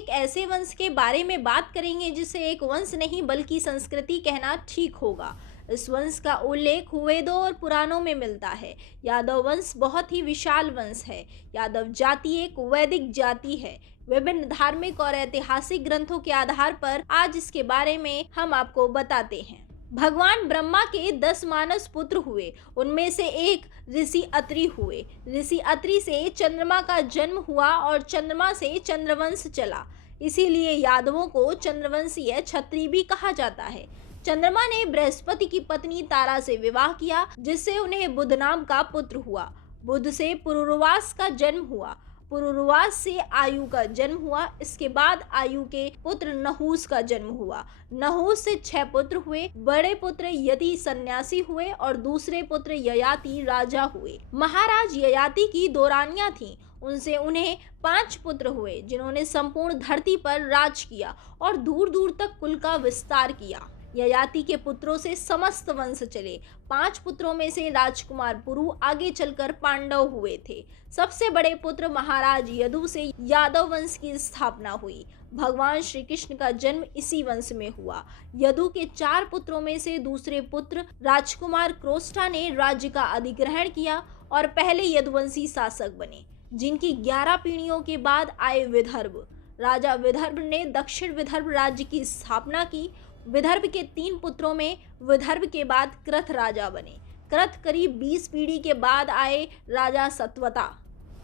एक ऐसे वंश के बारे में बात करेंगे जिसे एक वंश नहीं बल्कि संस्कृति कहना ठीक होगा। इस वंश का उल्लेख वेदों और पुराणों में मिलता है। यादव वंश बहुत ही विशाल वंश है। यादव जाति एक वैदिक जाति है। विभिन्न धार्मिक और ऐतिहासिक ग्रंथों के आधार पर आज इसके बारे में हम आपको बताते हैं। भगवान ब्रह्मा के 10 मानस पुत्र हुए, उनमें से एक ऋषि अत्रि हुए। ऋषि अत्रि से चंद्रमा का जन्म हुआ और चंद्रमा से चंद्रवंश चला। इसीलिए यादवों को चंद्रवंशीय क्षत्रिय भी कहा जाता है। चंद्रमा ने बृहस्पति की पत्नी तारा से विवाह किया, जिससे उन्हें बुध नाम का पुत्र हुआ। बुध से पुरुरवास का जन्म हुआ। पुरुरवास से आयु का जन्म हुआ। इसके बाद आयु के पुत्र नहुस का जन्म हुआ। नहुस से 6 पुत्र हुए। बड़े पुत्र यति सन्यासी हुए और दूसरे पुत्र ययाति राजा हुए। महाराज ययाति की 2 रानियां थीं। उनसे उन्हें 5 पुत्र हुए, जिन्होंने संपूर्ण धरती पर राज किया और दूर दूर तक कुल का विस्तार किया। ययाति के पुत्रों से समस्त वंश चले। 5 पुत्रों में से राजकुमार पुरु आगे चलकर पांडव हुए थे। सबसे बड़े पुत्र महाराज यदु से यादव वंश की स्थापना हुई। भगवान श्री कृष्ण का जन्म इसी वंश में हुआ। यदु के 4 पुत्रों में से दूसरे पुत्र राजकुमार क्रोष्टा ने राज्य का अधिग्रहण किया और पहले यदुवंशी शासक बने, जिनकी 11 पीढ़ियों के बाद आए विदर्भ। राजा विदर्भ ने दक्षिण विदर्भ राज्य की स्थापना की। विदर्भ के 3 पुत्रों में विदर्भ के बाद कृत राजा बने। कृत करीब 20 पीढ़ी के बाद आए राजा सत्वता,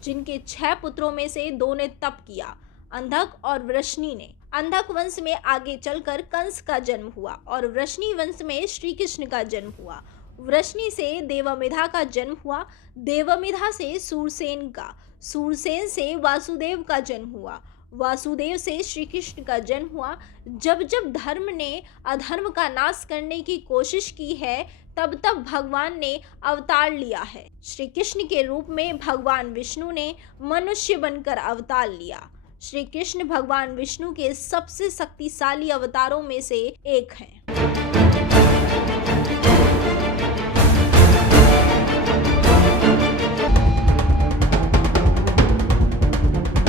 जिनके 6 पुत्रों में से 2 ने तप किया, अंधक और वृष्णि ने। अंधक वंश में आगे चलकर कंस का जन्म हुआ और वृष्णि वंश में श्री कृष्ण का जन्म हुआ। वृष्णि से देवमिधा का जन्म हुआ। देवमिधा से सूरसेन का, सूरसेन से वासुदेव का जन्म हुआ। वासुदेव से श्री कृष्ण का जन्म हुआ। जब जब धर्म ने अधर्म का नाश करने की कोशिश की है, तब तब भगवान ने अवतार लिया है। श्री कृष्ण के रूप में भगवान विष्णु ने मनुष्य बनकर अवतार लिया। श्री कृष्ण भगवान विष्णु के सबसे शक्तिशाली अवतारों में से एक हैं।